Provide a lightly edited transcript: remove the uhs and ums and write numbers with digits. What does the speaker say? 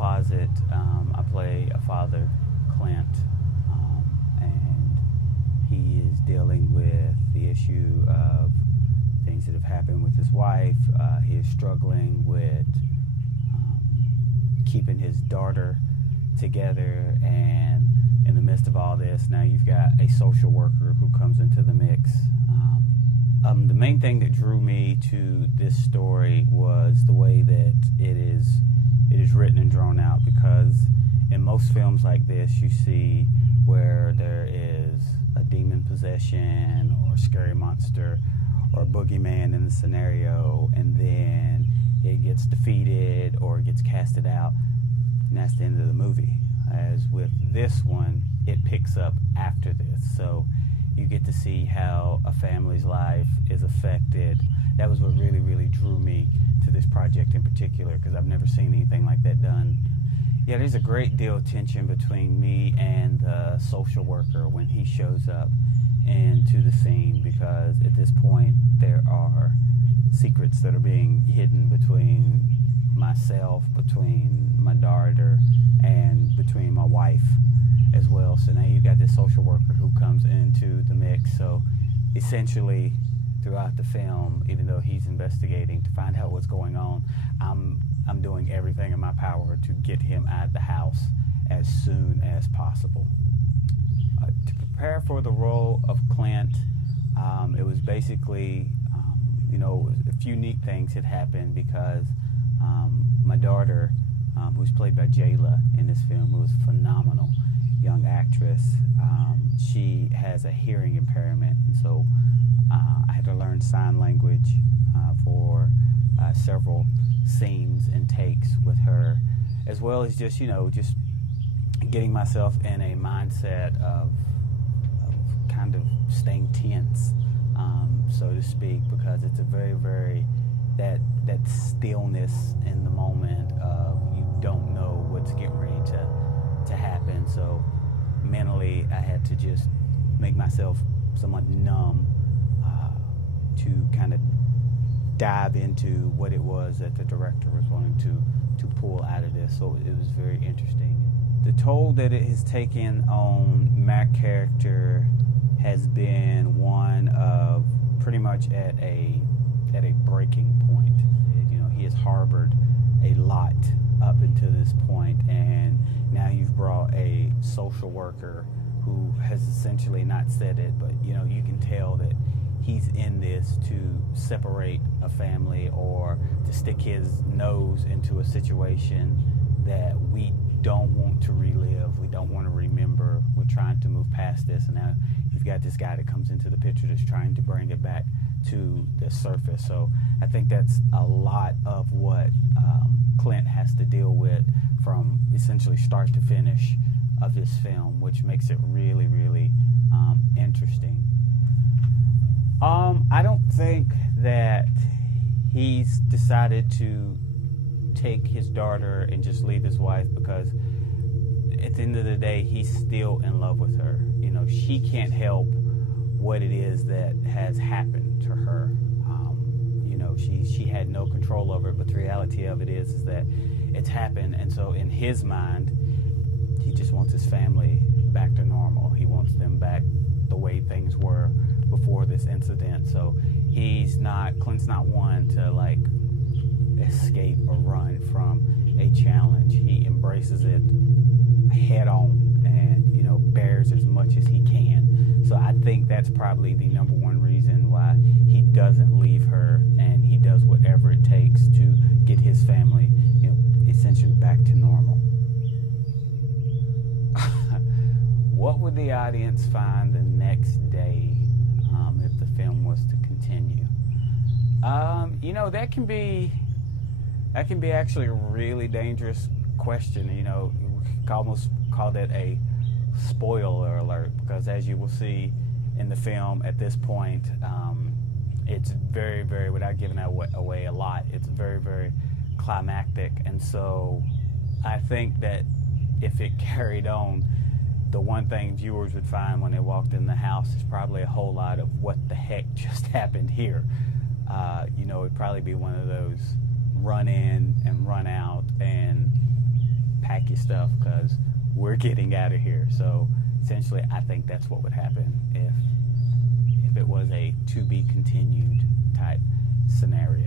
closet. I play a father, Clint, and he is dealing with the issue of things that have happened with his wife. He is struggling with keeping his daughter together, and in the midst of all this, now you've got a social worker who comes into the mix. The main thing that drew me to this story was the way that it is written and drawn out, because in most films like this you see where there is a demon possession or a scary monster or a boogeyman in the scenario, and then it gets defeated or it gets casted out, and that's the end of the movie. As with this one, it picks up after this, so you get to see how a family's life is affected. That was what really drew me to this project in particular, because I've never seen anything like that done. Yeah, there's a great deal of tension between me and the social worker when he shows up into the scene, because at this point there are secrets that are being hidden between myself, between my daughter, and between my wife as well. So now you've got this social worker who comes into the mix. So essentially throughout the film, even though he's investigating to find out what's going on, I'm doing everything in my power to get him out of the house as soon as possible. To prepare for the role of Clint, it was basically, a few neat things had happened, because my daughter, who's played by Jayla in this film, who was a phenomenal young actress, she has a hearing impairment, and so I had to learn sign language for several scenes and takes with her, as well as just getting myself in a mindset of kind of staying tense, so to speak, because it's a very that stillness in the moment of you don't know what's getting ready to happen. So mentally I had to just make myself somewhat numb to kind of dive into what it was that the director was wanting to pull out of this. So it was very interesting. The toll that it has taken on my character has been one of pretty much at a breaking point. He has harbored a lot up until this point, and now you've brought a social worker who has essentially not said it, but you can tell that he's in this to separate a family or to stick his nose into a situation that we don't want to relive, we don't want to remember. We're trying to move past this, and now you've got this guy that comes into the picture that's trying to bring it back to the surface. So I think that's a lot of what Clint has to deal with from essentially start to finish of this film, which makes it really interesting. I don't think that he's decided to take his daughter and just leave his wife, because at the end of the day he's still in love with her. She can't help what it is that has happened to her. She had no control over it, but the reality of it is that it's happened, and so in his mind he just wants his family back to normal. He wants them back the way things were before this incident. So Clint's not one to escape or run from a challenge. He embraces it head on and bears as much as he can. So I think that's probably the number one reason why he doesn't leave her, and he does whatever it takes to get his family essentially back to normal. What would the audience find the next day if the film was to continue? That can be actually a really dangerous question. We could almost call that a spoiler alert, because as you will see in the film at this point, it's very, without giving away a lot, it's very climactic. And so I think that if it carried on, the one thing viewers would find when they walked in the house is probably a whole lot of what the heck just happened here. It'd probably be one of those run in and run out, and pack your stuff because we're getting out of here. So essentially, I think that's what would happen if it was a to be continued type scenario.